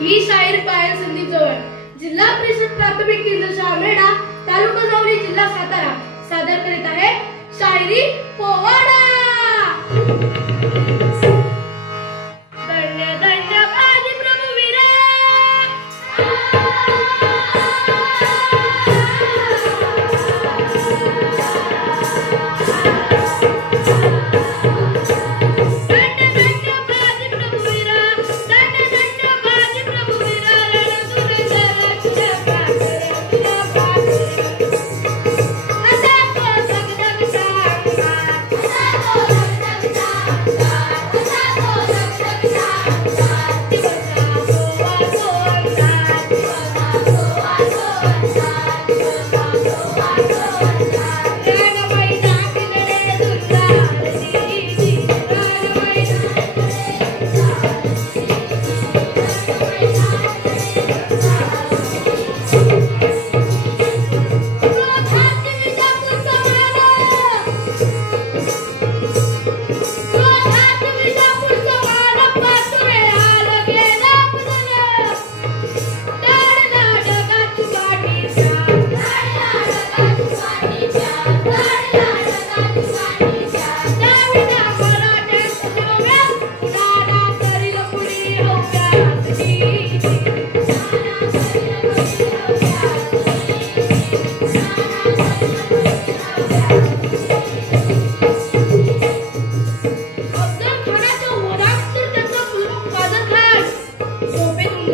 मी शाहीर पायल संदीप चव्हाण जिल्हा परिषद प्राथमिक केंद्र शाळा तालुका जावली जिल्हा सातारा. सादर करीत आहे शायरी पोवाडा.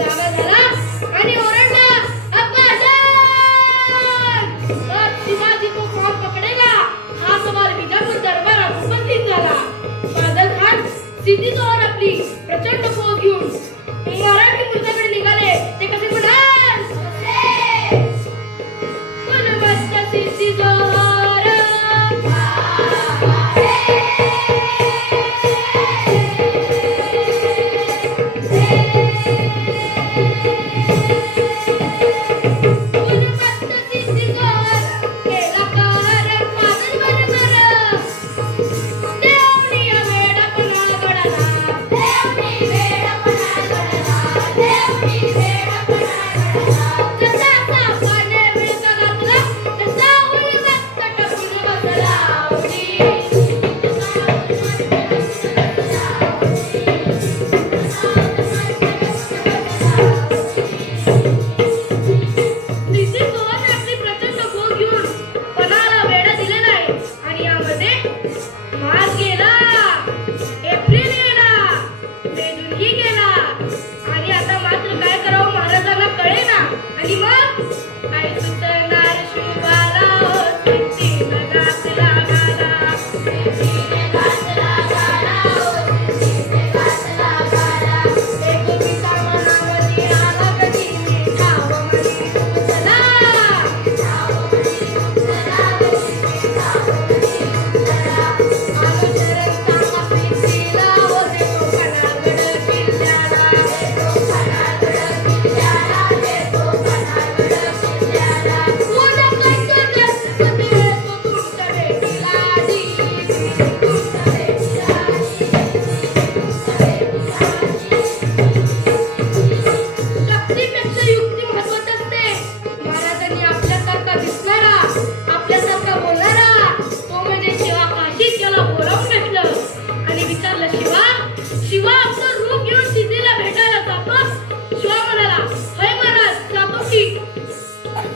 आणि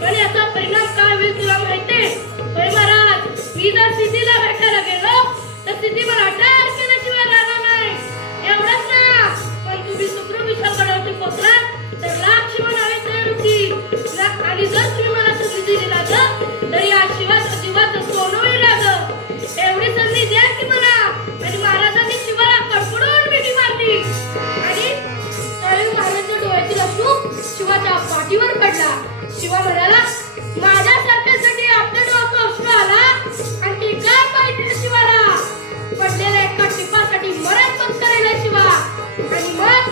पण याचा परिणाम काय होईल तुला माहिती होय महाराज मी जर सिद्धीला भेटायला गेलो तर सिद्धी मला अटक केल्याशिवाय राहणार नाही. एवढंच ना पण तुम्ही सुखरू विसर्गाला होती पोचलात तर लाख शिवा नावे तयार होती आणि जर तुम्ही मला संधी दिली लागत तर या शिवाचं जीवाचं सोनं होईल लागत एवढी संधी द्या की मला आणि महाराजांनी शिवाला कडकडून मिठी मारली. आणि त्यावेळी महाराजांच्या डोळ्यातील अश्रू शिवाच्या पाठीवर पडला. शिवा म्हणाला माझ्यासारख्यासाठी आपल्या डोकं उष्ण आला आणि काय पाहिजे शिवाला. पडलेल्या एका मरण पण करायला शिवा. आणि मग